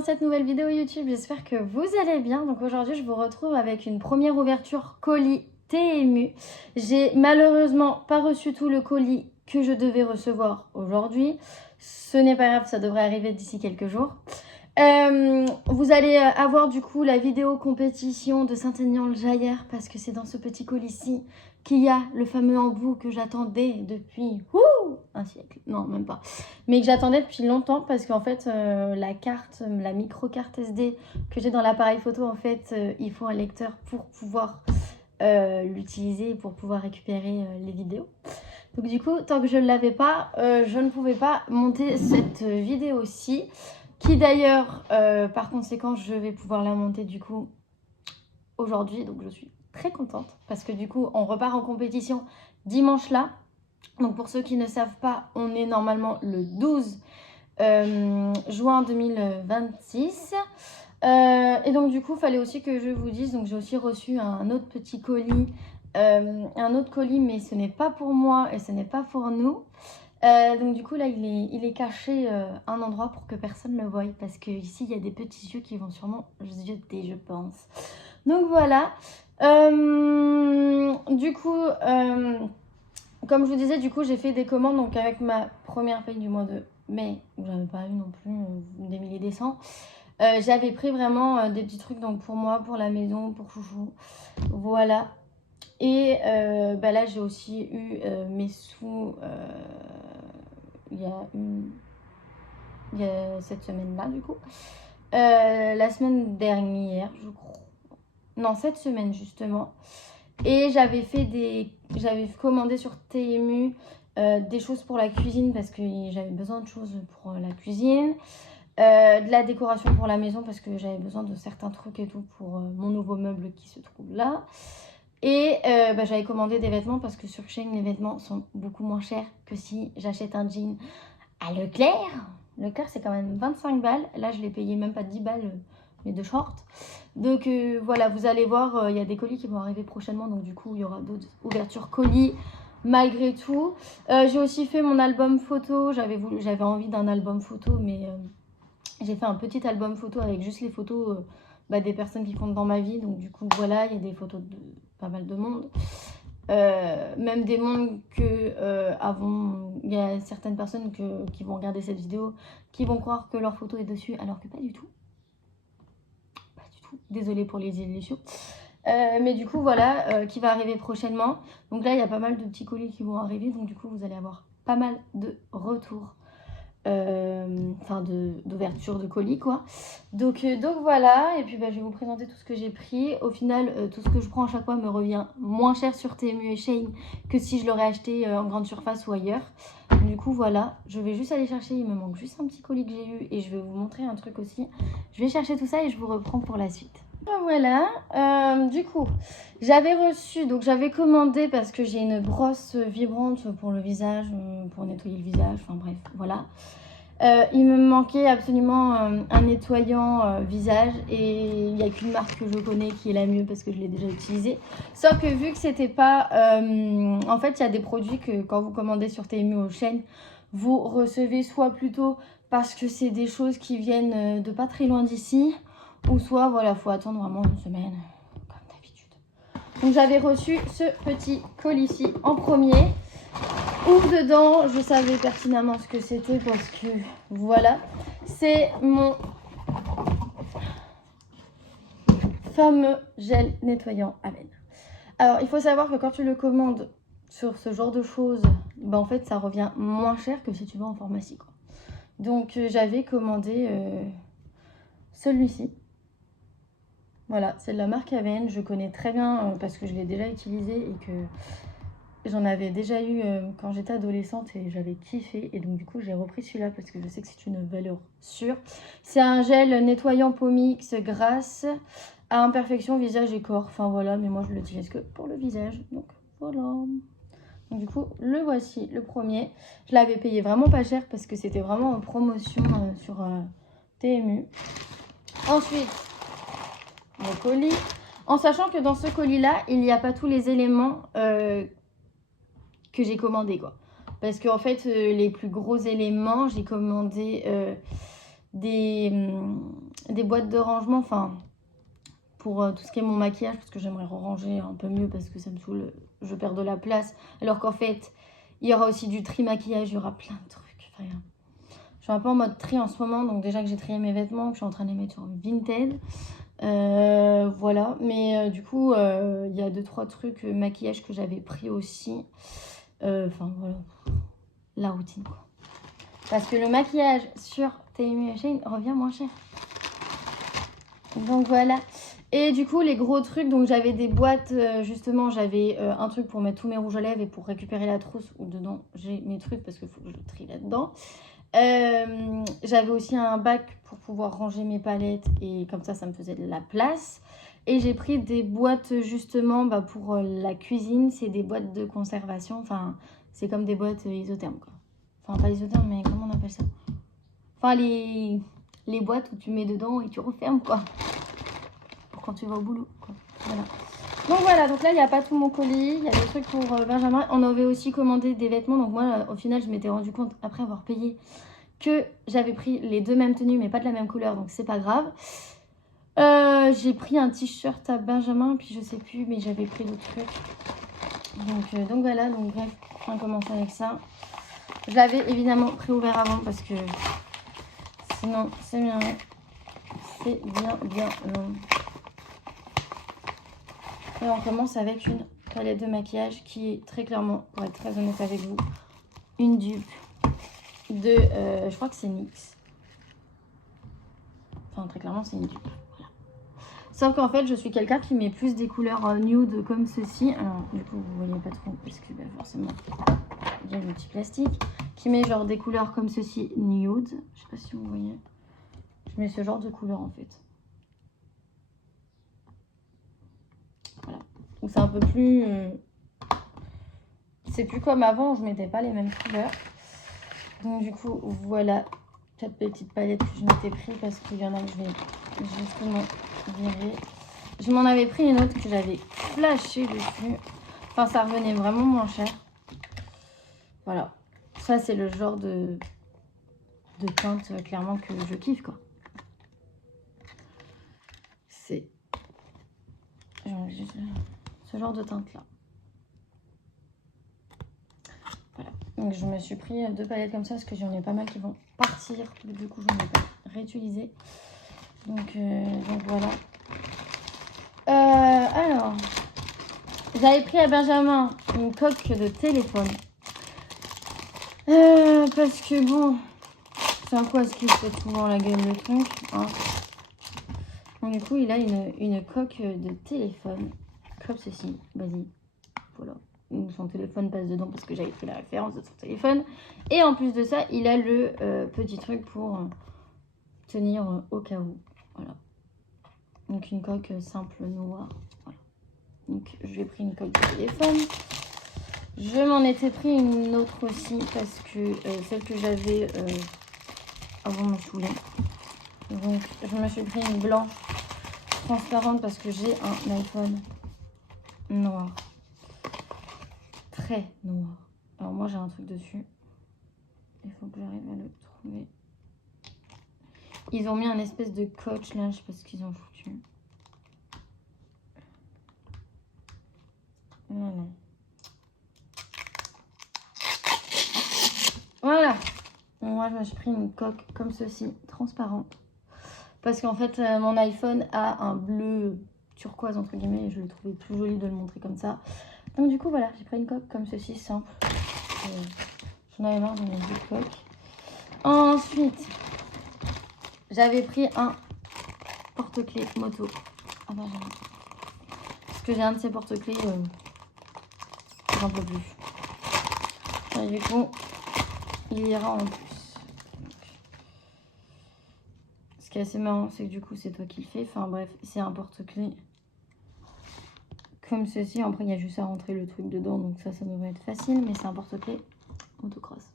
dans cette nouvelle vidéo YouTube, j'espère que vous allez bien. Donc aujourd'hui je vous retrouve avec une première ouverture colis TMU. J'ai malheureusement pas reçu tout le colis que je devais recevoir aujourd'hui. Ce n'est pas grave, ça devrait arriver d'ici quelques jours. Vous allez avoir du coup la vidéo compétition de Saint-Aignan-le-Jaillère parce que c'est dans ce petit colis-ci qu'il y a le fameux embout que j'attendais depuis un siècle, non même pas, mais que j'attendais depuis longtemps parce qu'en fait la carte, la micro-carte SD que j'ai dans l'appareil photo, en fait il faut un lecteur pour pouvoir l'utiliser, pour pouvoir récupérer les vidéos. Donc du coup, tant que je ne l'avais pas, je ne pouvais pas monter cette vidéo-ci, qui d'ailleurs, par conséquent, je vais pouvoir la monter du coup aujourd'hui. Donc je suis très contente parce que du coup, on repart en compétition dimanche là. Donc pour ceux qui ne savent pas, on est normalement le 12 juin 2026. Et donc du coup, il fallait aussi que je vous dise, donc j'ai aussi reçu un autre petit colis, mais ce n'est pas pour moi et ce n'est pas pour nous. Donc du coup là il est caché à un endroit pour que personne ne le voie, parce que ici il y a des petits yeux qui vont sûrement zioter, je pense. Donc voilà. Du coup comme je vous disais, du coup j'ai fait des commandes donc avec ma première paye du mois de mai, où j'avais pas eu non plus des milliers des cents. J'avais pris vraiment des petits trucs donc pour moi, pour la maison, pour chouchou, voilà. Et là j'ai aussi eu mes sous il y a cette semaine là du coup, la semaine dernière je crois, non cette semaine justement. Et j'avais commandé sur TMU des choses pour la cuisine parce que j'avais besoin de choses pour la cuisine. De la décoration pour la maison parce que j'avais besoin de certains trucs et tout pour mon nouveau meuble qui se trouve là. Et j'avais commandé des vêtements parce que sur Shein les vêtements sont beaucoup moins chers que si j'achète un jean à Leclerc. Leclerc c'est quand même 25 balles. Là je l'ai payé même pas 10 balles mes deux shorts. Donc voilà, vous allez voir, il y a des colis qui vont arriver prochainement. Donc du coup il y aura d'autres ouvertures colis malgré tout. J'ai aussi fait mon album photo. J'avais envie d'un album photo, mais j'ai fait un petit album photo avec juste les photos des personnes qui comptent dans ma vie. Donc du coup voilà, il y a des photos de pas mal de monde. Même des mondes que il y a certaines personnes qui vont regarder cette vidéo qui vont croire que leur photo est dessus alors que pas du tout. Pas du tout. Désolée pour les illusions. Mais du coup voilà, qui va arriver prochainement. Donc là il y a pas mal de petits colis qui vont arriver. Donc du coup vous allez avoir pas mal de retours. D'ouverture de colis quoi. Donc voilà, et puis je vais vous présenter tout ce que j'ai pris. Au final tout ce que je prends à chaque fois me revient moins cher sur TMU et Shein que si je l'aurais acheté en grande surface ou ailleurs. Du coup voilà, je vais juste aller chercher, il me manque juste un petit colis que j'ai eu et je vais vous montrer un truc aussi. Je vais chercher tout ça et je vous reprends pour la suite. Voilà, du coup j'avais reçu, donc j'avais commandé parce que j'ai une brosse vibrante pour le visage, pour nettoyer le visage, enfin bref, voilà. Il me manquait absolument un nettoyant visage et il n'y a qu'une marque que je connais qui est la mieux parce que je l'ai déjà utilisée. Sauf que vu que c'était pas... en fait, il y a des produits que quand vous commandez sur TMU ou Shein, vous recevez soit plutôt parce que c'est des choses qui viennent de pas très loin d'ici, ou soit, voilà, faut attendre vraiment une semaine, comme d'habitude. Donc j'avais reçu ce petit colis-ci en premier, où dedans, je savais pertinemment ce que c'était parce que, voilà, c'est mon fameux gel nettoyant à veine. Alors, il faut savoir que quand tu le commandes sur ce genre de choses, en fait, ça revient moins cher que si tu vas en pharmacie, quoi. Donc, j'avais commandé celui-ci. Voilà, c'est de la marque Aven. Je connais très bien parce que je l'ai déjà utilisé et que j'en avais déjà eu quand j'étais adolescente et j'avais kiffé. Et donc du coup, j'ai repris celui-là parce que je sais que c'est une valeur sûre. C'est un gel nettoyant Pomix grâce à imperfection visage et corps. Enfin voilà, mais moi je l'utilise que pour le visage. Donc voilà. Donc du coup, le voici, le premier. Je l'avais payé vraiment pas cher parce que c'était vraiment en promotion sur TMU. Ensuite, mon colis. En sachant que dans ce colis-là, il n'y a pas tous les éléments que j'ai commandé, quoi. Parce qu'en fait, les plus gros éléments, j'ai commandé des boîtes de rangement, enfin, pour tout ce qui est mon maquillage, parce que j'aimerais ranger un peu mieux, parce que ça me saoule, je perds de la place. Alors qu'en fait, il y aura aussi du tri maquillage, il y aura plein de trucs. Enfin, je suis un peu en mode tri en ce moment, donc déjà que j'ai trié mes vêtements, que je suis en train de les mettre sur Vinted. Voilà, mais du coup, il y a 2-3 trucs maquillage que j'avais pris aussi. Enfin, voilà, la routine, quoi. Parce que le maquillage sur Temu Shine revient moins cher. Donc voilà. Et du coup, les gros trucs, donc j'avais des boîtes, justement, j'avais un truc pour mettre tous mes rouges à lèvres et pour récupérer la trousse où dedans j'ai mes trucs parce qu'il faut que je trie là-dedans. J'avais aussi un bac pour pouvoir ranger mes palettes et comme ça me faisait de la place. Et j'ai pris des boîtes justement pour la cuisine, c'est des boîtes de conservation, enfin c'est comme des boîtes isothermes quoi. Enfin pas isothermes mais comment on appelle ça? Enfin les boîtes où tu mets dedans et tu refermes quoi. Pour quand tu vas au boulot quoi. Voilà. Donc voilà, donc là il n'y a pas tout mon colis, il y a des trucs pour Benjamin. On avait aussi commandé des vêtements, donc moi au final je m'étais rendu compte après avoir payé que j'avais pris les 2 mêmes tenues mais pas de la même couleur, donc c'est pas grave. J'ai pris un t-shirt à Benjamin, puis je sais plus, mais j'avais pris d'autres trucs. Donc voilà, donc bref, on commence avec ça. Je l'avais évidemment préouvert avant parce que sinon c'est bien long. Et on commence avec une palette de maquillage qui est très clairement, pour être très honnête avec vous, une dupe de, je crois que c'est NYX. Enfin très clairement c'est une dupe. Sauf qu'en fait, je suis quelqu'un qui met plus des couleurs nude comme ceci. Alors, du coup, vous voyez pas trop parce que forcément, il y a le petit plastique. Qui met genre des couleurs comme ceci nude. Je sais pas si vous voyez. Je mets ce genre de couleur en fait. Voilà. Donc c'est un peu plus... c'est plus comme avant où je mettais pas les mêmes couleurs. Donc du coup, voilà cette petite palette que je m'étais pris parce qu'il y en a que je vais justement virer. Je m'en avais pris une autre que j'avais flashé dessus. Enfin, ça revenait vraiment moins cher. Voilà. Ça, c'est le genre de teinte, clairement, que je kiffe, quoi. C'est ce genre de teinte-là. Voilà. Donc, je me suis pris 2 palettes comme ça parce que j'en ai pas mal qui vont partir. Du coup, je ne vais pas réutiliser. Donc voilà. Alors, j'avais pris à Benjamin une coque de téléphone. Parce que bon, c'est un quoi ce qui se fait souvent la gueule le truc. Hein. Donc du coup, il a une coque de téléphone. Comme ceci. Vas-y. Voilà. Donc, son téléphone passe dedans parce que j'avais pris la référence de son téléphone. Et en plus de ça, il a le petit truc pour tenir au cas où. Voilà. Donc une coque simple noire. Voilà. Donc je lui ai pris une coque de téléphone. Je m'en étais pris une autre aussi parce que celle que j'avais avant me saoulait. Donc je me suis pris une blanche transparente parce que j'ai un iPhone noir. Très noir. Alors moi j'ai un truc dessus. Il faut que j'arrive à le trouver. Ils ont mis un espèce de coach là, je sais pas ce qu'ils ont foutu. Non. Voilà. Moi, je me suis pris une coque comme ceci, transparente. Parce qu'en fait, mon iPhone a un bleu turquoise, entre guillemets, et je le trouvais plus joli de le montrer comme ça. Donc du coup, voilà, j'ai pris une coque comme ceci, simple. J'en avais marre de mes 2 coques. Ensuite, j'avais pris un porte-clés moto. Ah bah j'aime. Parce que j'ai un de ces porte-clés, j'en peux plus. Et du coup, il ira en plus. Ce qui est assez marrant, c'est que du coup, c'est toi qui le fais. Enfin bref, c'est un porte-clés comme ceci. Après, il y a juste à rentrer le truc dedans, donc ça devrait être facile. Mais c'est un porte-clés autocross.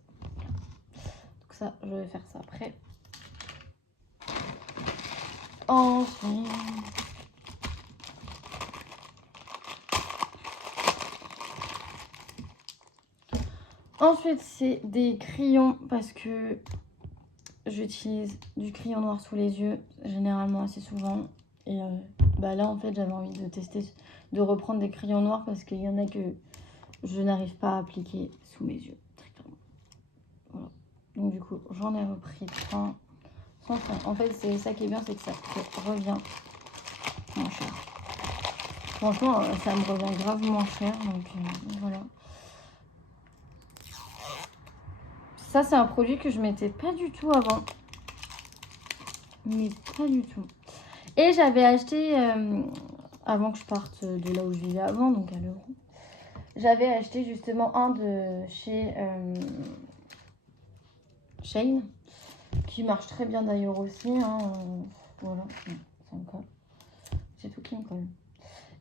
Donc ça, je vais faire ça après. Ensuite, c'est des crayons parce que j'utilise du crayon noir sous les yeux. généralement assez souvent. Et là, en fait, j'avais envie de tester, de reprendre des crayons noirs parce qu'il y en a que je n'arrive pas à appliquer sous mes yeux, très clairement. Voilà. Donc du coup, j'en ai repris 3 sans frais. En fait, c'est ça qui est bien, c'est que ça revient moins cher. Franchement, ça me revient grave moins cher, donc voilà. Ça, c'est un produit que je mettais pas du tout avant. Mais pas du tout. Et j'avais acheté, avant que je parte de là où je vivais avant, donc à l'Euro, j'avais acheté justement un de chez Shane, qui marche très bien d'ailleurs aussi. Hein, voilà, ça me colle. C'est tout qui me colle.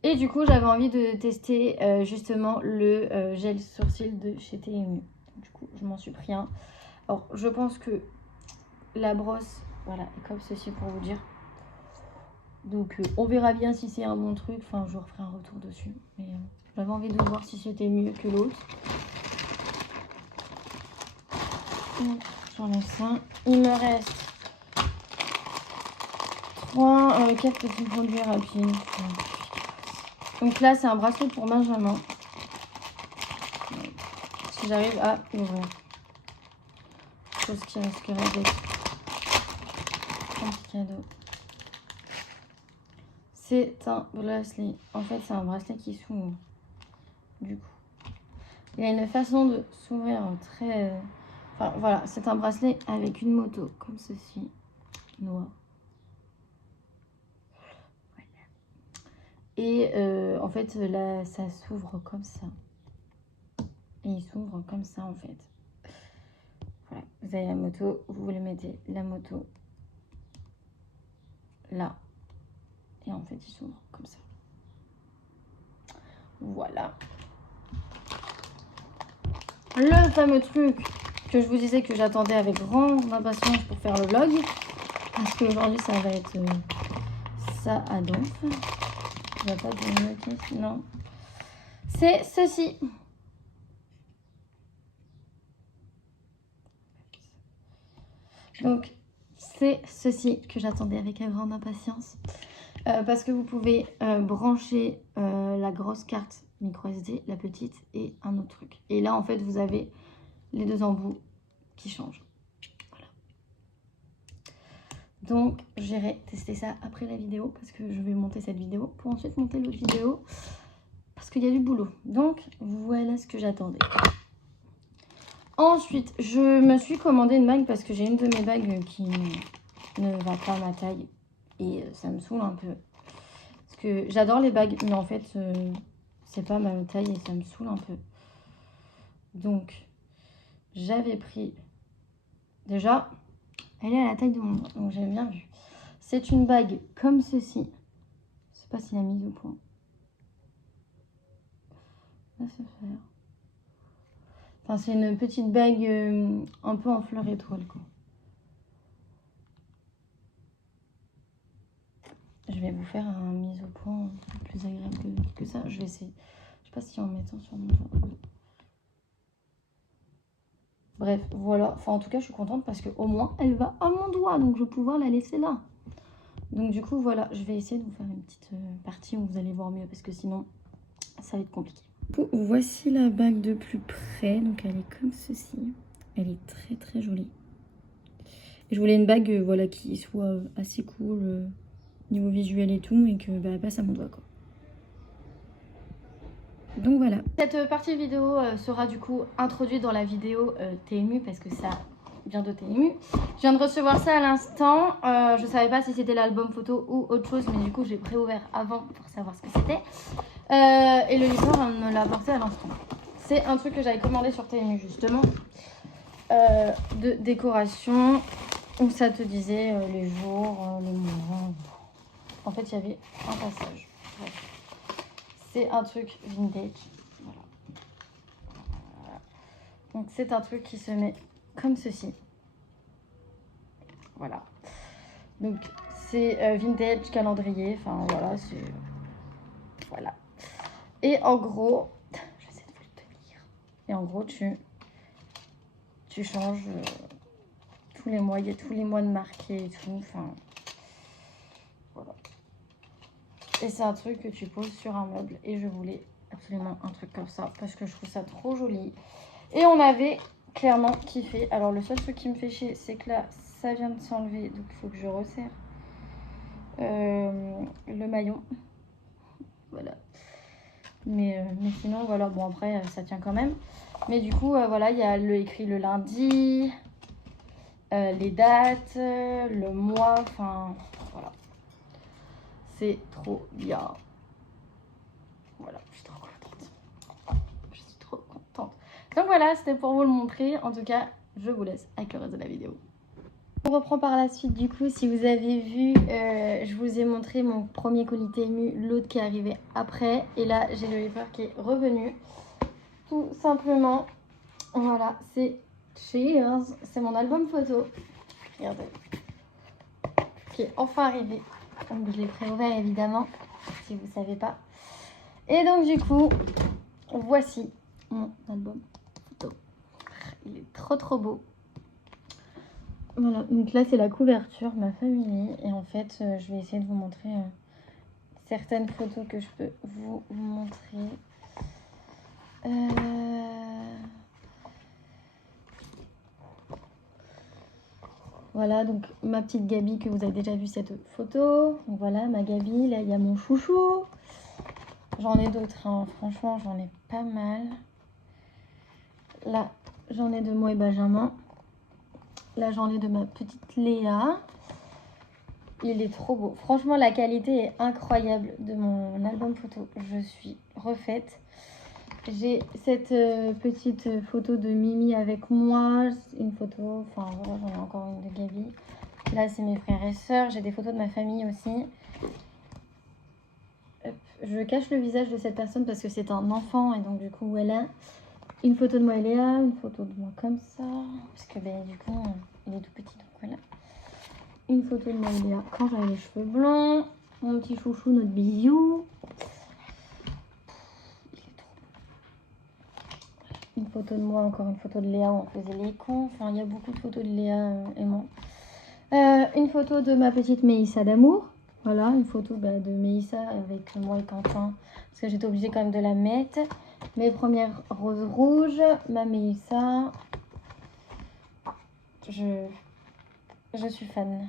Et du coup, j'avais envie de tester justement le gel sourcil de chez TMU. Du coup, je m'en suis pris un. Alors, je pense que la brosse, voilà, est comme ceci pour vous dire. Donc, on verra bien si c'est un bon truc. Enfin, je referai un retour dessus. Mais j'avais envie de voir si c'était mieux que l'autre. J'enlève ça. Il me reste 4 petits produits rapides. Donc là, c'est un bracelet pour Benjamin. Si j'arrive à l'ouvrir. Chose qui risquerait d'être un petit cadeau. C'est un bracelet. En fait, c'est un bracelet qui s'ouvre. Du coup, il y a une façon de s'ouvrir très... Enfin, voilà, c'est un bracelet avec une moto, comme ceci, noir. Et en fait, là, ça s'ouvre comme ça. Et il s'ouvre comme ça, en fait. Voilà, vous avez la moto, vous voulez mettre la moto là. Et en fait, il s'ouvre comme ça. Voilà. Le fameux truc que je vous disais que j'attendais avec grande impatience pour faire le vlog. Parce qu'aujourd'hui, ça va être ça à donf. Il n'y a pas de notice, non. C'est ceci. Donc, c'est ceci que j'attendais avec grande impatience. Parce que vous pouvez brancher la grosse carte micro SD, la petite et un autre truc. Et là, en fait, vous avez les deux embouts qui changent. Voilà. Donc, j'irai tester ça après la vidéo parce que je vais monter cette vidéo pour ensuite monter l'autre vidéo parce qu'il y a du boulot. Donc, voilà ce que j'attendais. Ensuite, je me suis commandé une bague parce que j'ai une de mes bagues qui ne va pas à ma taille et ça me saoule un peu. Parce que j'adore les bagues, mais en fait, c'est pas ma taille et ça me saoule un peu. Donc, j'avais pris... Déjà, elle est à la taille de mon doigt, donc j'ai bien vu. C'est une bague comme ceci. Je sais pas si la mise au point va se faire. Enfin, c'est une petite bague un peu en fleur étoile, quoi. Je vais vous faire un mise au point plus agréable que ça. Je vais essayer. Je sais pas si en mettant sur mon doigt. Bref, voilà. Enfin, en tout cas, je suis contente parce qu'au moins, elle va à mon doigt. Donc, je vais pouvoir la laisser là. Donc, du coup, voilà. Je vais essayer de vous faire une petite partie où vous allez voir mieux parce que sinon, ça va être compliqué. Voici la bague de plus près. Donc, elle est comme ceci. Elle est très, très jolie. Et je voulais une bague voilà, qui soit assez cool niveau visuel et tout. Et que elle passe à mon doigt, quoi. Donc voilà. Cette partie vidéo sera du coup introduite dans la vidéo TMU parce que ça vient de TMU. Je viens de recevoir ça à l'instant. Je savais pas si c'était l'album photo ou autre chose, mais du coup j'ai préouvert avant pour savoir ce que c'était. Et le livreur me l'a apporté à l'instant. C'est un truc que j'avais commandé sur TMU justement. De décoration où ça te disait les jours, les moments. En fait il y avait un passage. Bref. C'est un truc vintage. Voilà. Donc c'est un truc qui se met comme ceci. Voilà. Donc c'est vintage calendrier. Enfin voilà, c'est... Voilà. Et en gros, j'essaie de vous le tenir. Et en gros, tu changes tous les mois. Il y a tous les mois de marqué et tout. Enfin, Et c'est un truc que tu poses sur un meuble. Et je voulais absolument un truc comme ça parce que je trouve ça trop joli. Et on avait clairement kiffé. Alors le seul truc qui me fait chier, c'est que là, ça vient de s'enlever. Donc il faut que je resserre le maillon. Voilà. Mais sinon, voilà. Bon, après, ça tient quand même. Mais du coup, voilà, il y a écrit le lundi, les dates, le mois. Enfin, voilà. C'est trop bien. Voilà, je suis trop contente. Je suis trop contente. Donc voilà, c'était pour vous le montrer. En tout cas, je vous laisse avec le reste de la vidéo. On reprend par la suite du coup. Si vous avez vu, je vous ai montré mon premier colis TMU, l'autre qui est arrivé après. Et là, j'ai le livreur qui est revenu. Tout simplement, voilà, c'est Cheers. C'est mon album photo. Regardez. Qui est enfin arrivé. Donc je l'ai préouvert évidemment, si vous ne savez pas. Et donc du coup, voici mon album photo. Il est trop beau. Voilà, donc là c'est la couverture, ma famille. Et en fait, je vais essayer de vous montrer certaines photos que je peux vous montrer. Voilà, donc ma petite Gabi, que vous avez déjà vu cette photo. Donc voilà, ma Gabi, là il y a mon chouchou. J'en ai d'autres, hein. Franchement j'en ai pas mal. Là j'en ai de moi et Benjamin. Là j'en ai de ma petite Léa. Il est trop beau. Franchement la qualité est incroyable de mon album photo. Je suis refaite. J'ai cette petite photo de Mimi avec moi. Une photo, enfin voilà, j'en ai encore une de Gabi. Là c'est mes frères et sœurs. J'ai des photos de ma famille aussi. Hop. Je cache le visage de cette personne parce que c'est un enfant. Et donc du coup voilà. Une photo de moi et Léa. Une photo de moi comme ça. Parce que ben, du coup il est tout petit. Donc voilà. Une photo de moi et Léa quand j'avais les cheveux blancs. Mon petit chouchou, notre bisou. Une photo de moi, encore une photo de Léa où on faisait les cons. Enfin, il y a beaucoup de photos de Léa et moi. Une photo de ma petite Mélissa d'amour. Voilà, une photo de Mélissa avec moi et Quentin. Parce que j'étais obligée quand même de la mettre. Mes premières roses rouges. Ma Mélissa. Je suis fan.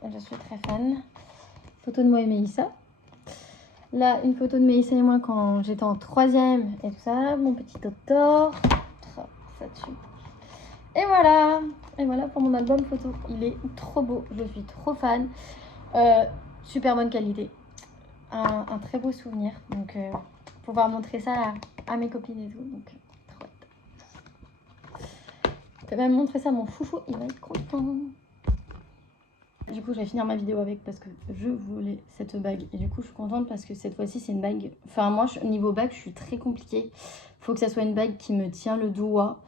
Je suis très fan. Photo de moi et Mélissa. Là, une photo de Mélissa et moi quand j'étais en 3e et tout ça. Mon petit Totor. Oh, ça tue. Et voilà pour mon album photo. Il est trop beau. Je suis trop fan. Super bonne qualité. Un très beau souvenir. Donc, pouvoir montrer ça à mes copines et tout. Donc, trop hâte. Je peux même montrer ça à mon chouchou. Il va être content. Du coup, je vais finir ma vidéo avec parce que je voulais cette bague. Et du coup, je suis contente parce que cette fois-ci, c'est une bague... Enfin, moi, niveau bague, je suis très compliquée. Il faut que ça soit une bague qui me tient le doigt.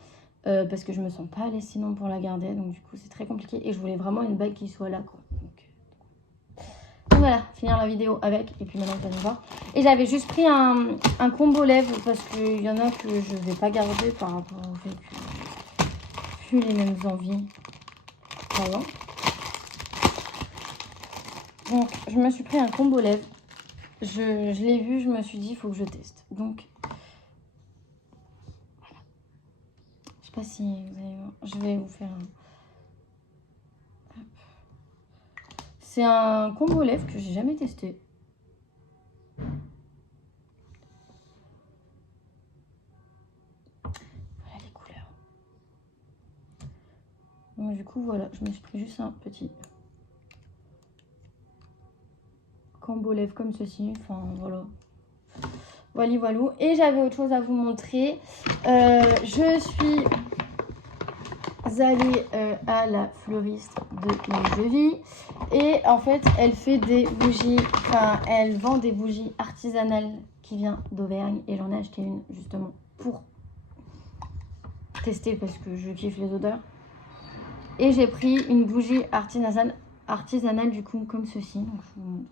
Parce que je me sens pas à l'aise sinon pour la garder. Donc, du coup, c'est très compliqué. Et je voulais vraiment une bague qui soit là, quoi. Donc voilà, finir la vidéo avec. Et puis maintenant, vous allez voir. Et j'avais juste pris un combo lèvres parce qu'il y en a que je vais pas garder par rapport au fait que j'ai plus les mêmes envies qu'avant. Donc, je me suis pris un combo lèvres. Je l'ai vu, je me suis dit, il faut que je teste. Donc, voilà. Je sais pas si vous allez voir. Je vais vous faire un... C'est un combo lèvres que j'ai jamais testé. Voilà les couleurs. Donc, du coup, voilà, je me suis pris juste un petit combo lèvres comme ceci. Enfin, voilà. Voilà. Et j'avais autre chose à vous montrer. Je suis allée à la fleuriste de Longevie. Et en fait, elle fait des bougies. Enfin, elle vend des bougies artisanales qui viennent d'Auvergne. Et j'en ai acheté une justement pour tester parce que je kiffe les odeurs. Et j'ai pris une bougie artisanale du coup comme ceci. Donc, je vous montre.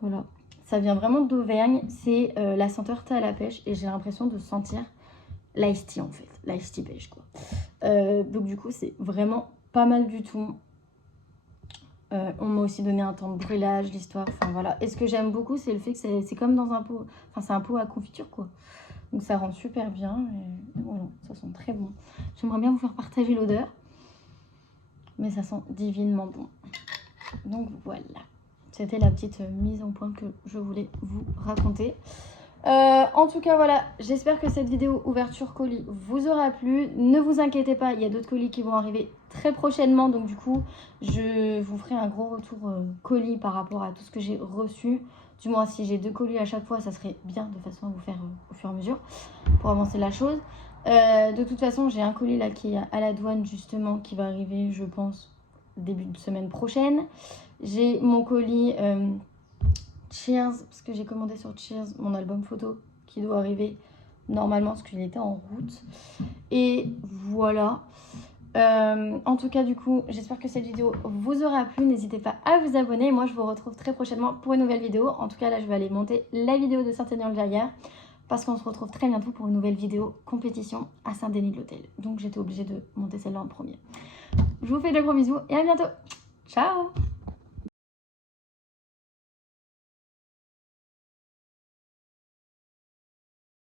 Voilà, ça vient vraiment d'Auvergne. C'est la senteur thé à la pêche et j'ai l'impression de sentir l'ice tea en fait, l'ice tea pêche quoi. Donc du coup c'est vraiment pas mal du tout. On m'a aussi donné un temps de brûlage, l'histoire, enfin voilà. Et ce que j'aime beaucoup, c'est le fait que c'est comme dans un pot, enfin c'est un pot à confiture quoi. Donc ça rend super bien et voilà, ça sent très bon. J'aimerais bien vous faire partager l'odeur, mais ça sent divinement bon. Donc voilà, c'était la petite mise en point que je voulais vous raconter. En tout cas voilà, j'espère que cette vidéo ouverture colis vous aura plu. Ne vous inquiétez pas, il y a d'autres colis qui vont arriver très prochainement. Donc du coup, je vous ferai un gros retour colis par rapport à tout ce que j'ai reçu. Du moins si j'ai 2 colis à chaque fois, ça serait bien de façon à vous faire au fur et à mesure pour avancer la chose. De toute façon, j'ai un colis là qui est à la douane justement qui va arriver je pense début de semaine prochaine. J'ai mon colis... Cheers, parce que j'ai commandé sur Cheers mon album photo qui doit arriver normalement parce qu'il était en route. Et voilà. En tout cas, du coup, j'espère que cette vidéo vous aura plu. N'hésitez pas à vous abonner. Moi, je vous retrouve très prochainement pour une nouvelle vidéo. En tout cas, là, je vais aller monter la vidéo de Saint-Aignan-le-Verrières parce qu'on se retrouve très bientôt pour une nouvelle vidéo compétition à Saint-Denis de l'Hôtel. Donc, j'étais obligée de monter celle-là en premier. Je vous fais de gros bisous et à bientôt. Ciao!